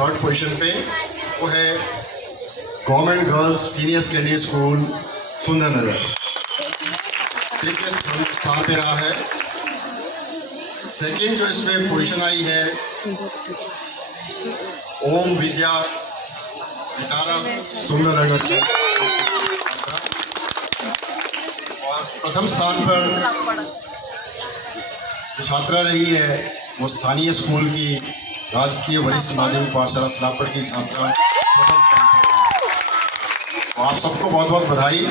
Third position पे, वो है government girls senior secondary school Sundarnagar, तृतीय स्थान पे रहा है। सेकेंड जो इसमें पोजीशन आई है ओम विद्या विकारा सुंदरनगर की, और प्रथम स्थान पर जो छात्रा रही है वो स्थानीय स्कूल की राजकीय वरिष्ठ माध्यमिक पाठशाला सलापड़ की छात्रा प्रथम स्थान पर रही है। तो आप सबको बहुत बहुत बधाई।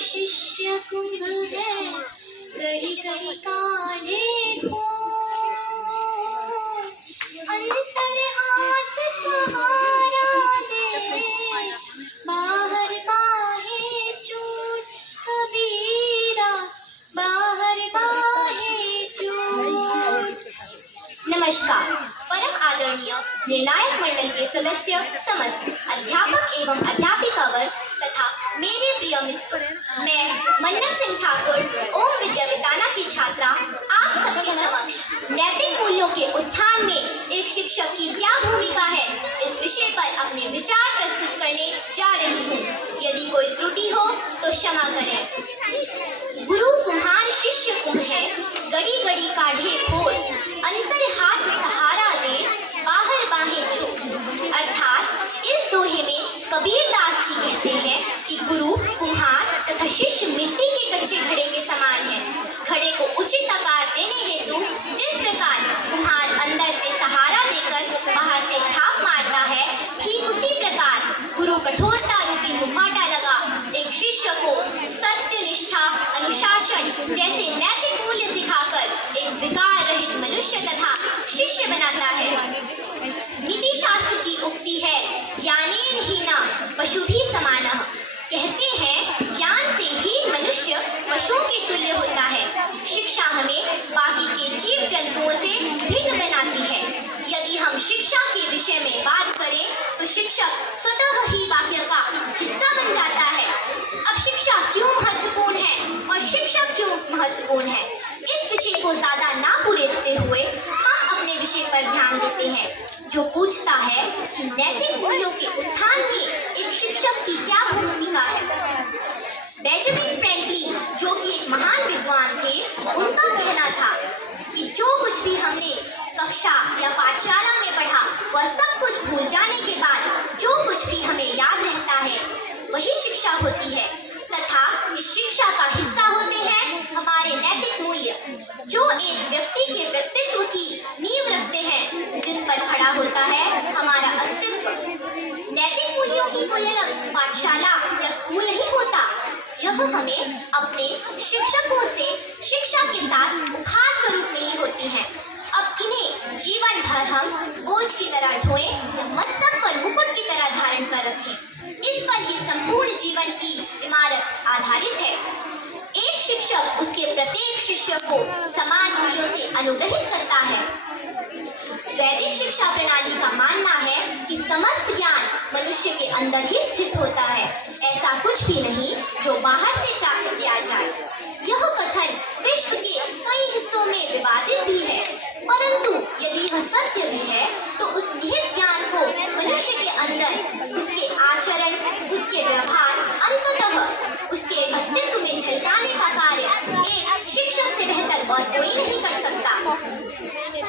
शिष्य कुंभ है घड़ी घड़ी काढ़े को, अंतर हाथ सहारा दे, बाहर बाहे चूट कबीरा, बाहर बाहे चूट। नमस्कार। परम आदरणीय निर्णायक मंडल के सदस्य, समस्त अध्यापक एवं अध्यापिका वर्ग तथा मेरे प्रिय मित्र, मैं मन्नत सिंह ठाकुर ओम विद्या विताना की छात्रा आप सबके समक्ष नैतिक मूल्यों के उत्थान में एक शिक्षक की क्या भूमिका है इस विषय पर अपने विचार प्रस्तुत करने जा रही हूँ। यदि कोई त्रुटि हो तो क्षमा करें। गुरु कुम्हार शिष्य कुंभ है, गड़ी गड़ी काढ़े खोल, अंतर हाथ सहारा दे, बाहर बाहें चूक। अर्थात इस दोहे में कबीर दास जी कहते हैं कि गुरु कुम्हार तथा शिष्य मिट्टी के कच्चे घड़े के समान है। घड़े को उचित आकार देने हेतु जिस प्रकार कुम्हार अंदर से सहारा देकर बाहर से थाप मारता है, ठीक उसी प्रकार गुरु कठोरता रूपी मुखौटा लगा एक शिष्य को सत्य, निष्ठा, अनुशासन जैसे नैतिक मूल्य सिखाकर एक विकार रहित मनुष्य तथा शिष्य बनाता है। नीति शास्त्र की उक्ति है, ज्ञानेन हीना पशुभिः समानः। कहते हैं ज्ञान से हीन मनुष्य पशुओं के तुल्य होता है। शिक्षा हमें बाकी के जीव जंतुओं से भिन्न बनाती है। यदि हम शिक्षा के विषय में बात करें तो शिक्षक स्वतः ही वाक्य का हिस्सा बन जाता है। अब शिक्षा क्यों महत्वपूर्ण है और शिक्षा क्यों महत्वपूर्ण है, इस विषय को ज्यादा ना पुरेजते हुए हम अपने विषय पर ध्यान देते हैं, जो पूछता है कि नैतिक मूल्यों के उत्थान में एक शिक्षक की क्या भूमिका है। बेंजामिन फ्रैंकलिन, जो कि एक महान विद्वान थे, उनका कहना था कि जो कुछ भी हमने कक्षा या पाठशाला में पढ़ा वह सब कुछ भूल जाने के बाद जो कुछ भी हमें याद रहता है वही शिक्षा होती है, तथा इस शिक्षा का हिस्सा होते हैं हमारे नैतिक मूल्य, जो एक व्यक्ति के व्यक्तित्व की नींव रखते हैं, जिस पर खड़ा होता है हमारा अस्तित्व। नैतिक मूल्यों की कोई अलग पाठशाला या स्कूल नहीं होता, यह हमें अपने शिक्षकों से शिक्षा के साथ उपहार स्वरूप मिली होती हैं। अब इन्हें जीवन भर हम बोझ की तरह ढोएं या मस्तक पर मुकुट की तरह धारण कर रखें, इस पर ही संपूर्ण जीवन की इमारत आधारित है। एक शिक्षक उसके प्रत्येक शिष्य को समान मूल्यों से अनुग्रहित करता है। वैदिक शिक्षा प्रणाली का मानना है कि समस्त ज्ञान मनुष्य के अंदर ही स्थित होता है, ऐसा कुछ भी नहीं जो बाहर से प्राप्त किया जाए। यह कथन विश्व के कई हिस्सों में विवादित भी है, परंतु यदि यह सत्य भी है तो उस निहित ज्ञान को मनुष्य के अंदर उसके आचरण, उसके व्यवहार, अंततः उसके अस्तित्व में झलकाने का कार्य एक शिक्षक से बेहतर और कोई नहीं कर सकता।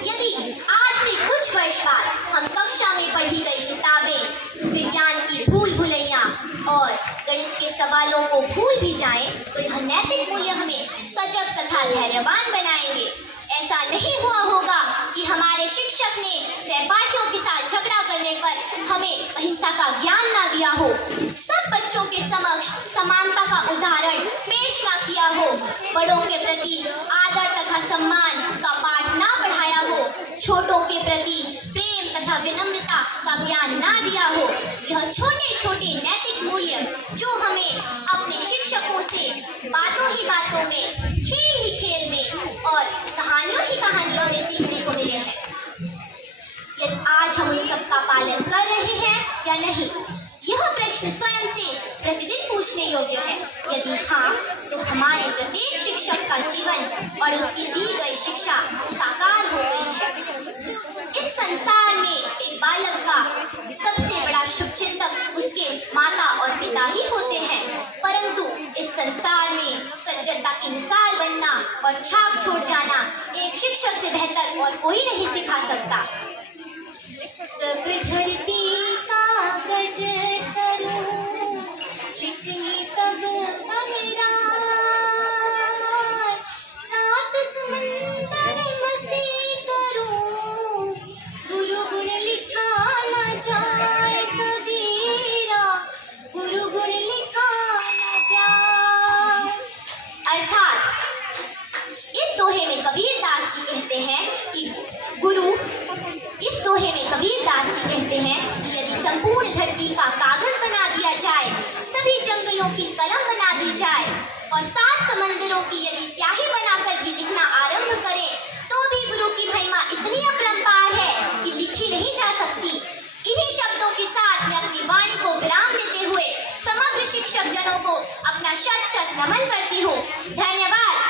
यदि आज से कुछ वर्ष बाद हम कक्षा में पढ़ी गई किताबें, विज्ञान की भूल भुलैया और गणित के सवालों को भूल भी जाएं, तो यह नैतिक मूल्य हमें सजग तथा धैर्यवान बनाएंगे। ऐसा नहीं हुआ होगा कि हमारे शिक्षक ने सहपाठियों के साथ झगड़ा करने पर हमें अहिंसा का ज्ञान ना दिया हो, सब बच्चों के समक्ष समानता का उदाहरण पेश ना किया हो, बड़ों के प्रति आदर तथा सम्मान का पाठ ना पढ़ाया हो, छोटों के प्रति प्रेम तथा विनम्रता का ज्ञान ना दिया हो। यह छोटे छोटे नैतिक मूल्य जो हमें अपने शिक्षकों से बातों ही बातों में, खेल ही खेल में और कहानियों ही कहानियों में सीखने को मिले हैं, यदि आज हम उन सब का पालन कर रहे हैं या नहीं, यह प्रश्न स्वयं से प्रतिदिन पूछने योग्य है। यदि हाँ, तो हमारे प्रत्येक शिक्षक का जीवन और उसकी दी गई शिक्षा साकार होता ही होते हैं, परंतु इस संसार में सज्जनता की मिसाल बनना और छाप छोड़ जाना एक शिक्षक से बेहतर और कोई नहीं सिखा सकता। सब धरती कागज करूं, लिखनी सब बगैरार, सात समंदर मस्ती करूं, गुरु गुण लिखा न जाए कबीरा, गुरु गुण लिखा न जाए। अर्थात इस दोहे में कबीरदास जी कहते हैं कि यदि संपूर्ण धरती का कागज बना दिया जाए, सभी जंगलों की कलम बना दी जाए और 7 समंदरों की यदि स्याही बनाकर भी लिखना आरंभ करें, तो भी गुरु की महिमा इतनी अपरंपार है कि लिखी नहीं जा सकती। इन्हीं शब्दों के साथ मैं अपनी वाणी को विराम देते हुए समग्र शिक्षक जनों को अपना शत शत नमन करती हूँ। धन्यवाद।